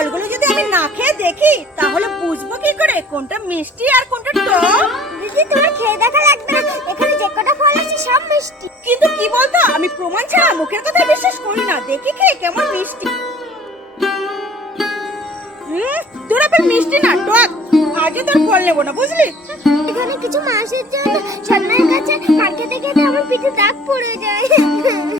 ফলগুলো যদি আমি না খেয়ে দেখি তাহলে বুঝবো কি করে কোনটা মিষ্টি আর কোনটা টক? দিদি তোমার খেয়ে দেখা লাগবে না, এখানে যে কটা ফল আছে সব মিষ্টি। কিন্তু কি বলতো, আমি প্রমাণ ছাড়া মুখের কথা বিশ্বাস করি না। দেখি খেয়ে কেমন মিষ্টি। তোর আপেল মিষ্টি না, টক। আজকে তোর ফল নেবো না, বুঝলি? এখানে কিছু মাসের জন্য সন্ন্যার কাছে পার্কে দেখে আমার পিঠে দাগ পড়ে যায়।